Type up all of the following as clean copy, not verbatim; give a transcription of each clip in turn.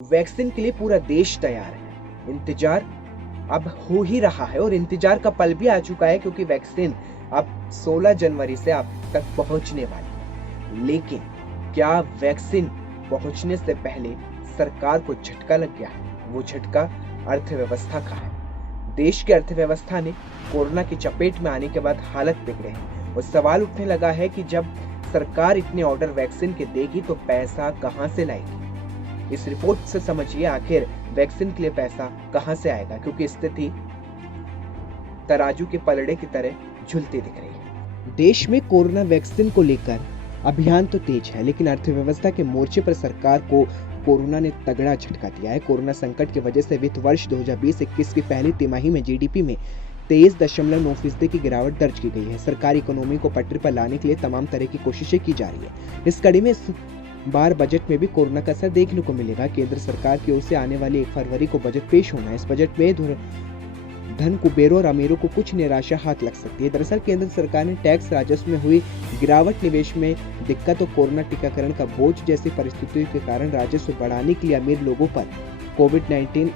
Vaccine के लिए पूरा देश तैयार है। इंतजार अब हो ही रहा है और इंतजार का पल भी आ चुका है, क्योंकि वैक्सीन अब 16 जनवरी से आप तक पहुंचने वाली है। लेकिन क्या वैक्सीन पहुंचने से पहले सरकार को झटका लग गया है? वो झटका अर्थव्यवस्था का है। देश की अर्थव्यवस्था ने कोरोना की चपेट में आने के बाद हालत बिगड़े हैं और सवाल उठने लगा है कि जब सरकार इतने ऑर्डर वैक्सीन के देगी तो पैसा कहां से लाएगी। इस रिपोर्ट से समझिए आखिर वैक्सीन के लिए पैसा कहां से आएगा, क्योंकि स्थिति तराजू के पलड़े की तरह झुलती दिख रही है। देश में कोरोना वैक्सीन को लेकर अभियान तो तेज है, लेकिन अर्थव्यवस्था के मोर्चे पर सरकार को कोरोना ने तगड़ा झटका दिया है। कोरोना संकट की वजह से वित्त वर्ष 2020-21 की पहली तिमाही में जीडीपी में 23.9% की गिरावट दर्ज की गई है। सरकारी इकोनॉमी को पटरी पर लाने के लिए तमाम तरह की कोशिशें की जा रही है। इस कड़ी में इस बार बजट में भी कोरोना का असर देखने को मिलेगा। केंद्र सरकार की ओर से आने वाली 1 फरवरी को बजट पेश होना है। इस बजट में धन कुबेरों और अमीरों को कुछ निराशा हाथ लग सकती है। दरअसल केंद्र सरकार ने टैक्स राजस्व में हुई गिरावट, निवेश में दिक्कत और कोरोना टीकाकरण का बोझ जैसी परिस्थितियों के कारण राजस्व बढ़ाने के लिए अमीर लोगों पर कोविड-19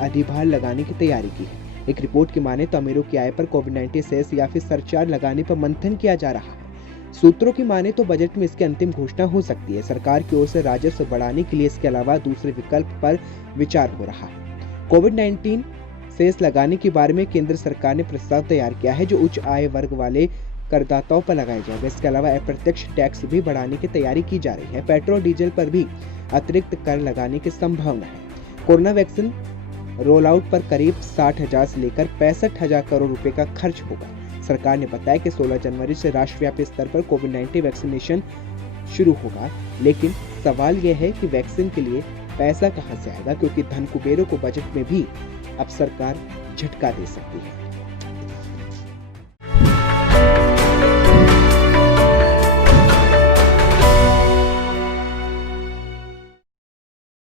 अधिभार लगाने की तैयारी की है। एक रिपोर्ट की माने तो अमीरों की आय पर कोविड-19 सेस या फिर सरचार्ज लगाने पर मंथन किया जा रहा है। सूत्रों की माने तो बजट में इसकी अंतिम घोषणा हो सकती है। सरकार की ओर से राजस्व बढ़ाने के लिए इसके अलावा दूसरे विकल्प पर विचार हो रहा है। कोविड-19 सेस लगाने के बारे में केंद्र सरकार ने प्रस्ताव तैयार किया है, जो उच्च आय वर्ग वाले करदाताओं पर लगाया जाएगा। इसके अलावा अप्रत्यक्ष टैक्स भी बढ़ाने की तैयारी की जा रही है। पेट्रोल डीजल पर भी अतिरिक्त कर लगाने की संभावना है। कोरोना वैक्सीन रोल आउट पर करीब 60,000 से लेकर 65,000 करोड़ रुपए का खर्च होगा। सरकार ने बताया कि 16 जनवरी से राष्ट्रव्यापी स्तर पर कोविड-19 वैक्सीनेशन शुरू होगा, लेकिन सवाल यह है कि वैक्सीन के लिए पैसा कहां से आएगा, क्योंकि धन कुबेरों को बजट में भी अब सरकार झटका दे सकती है।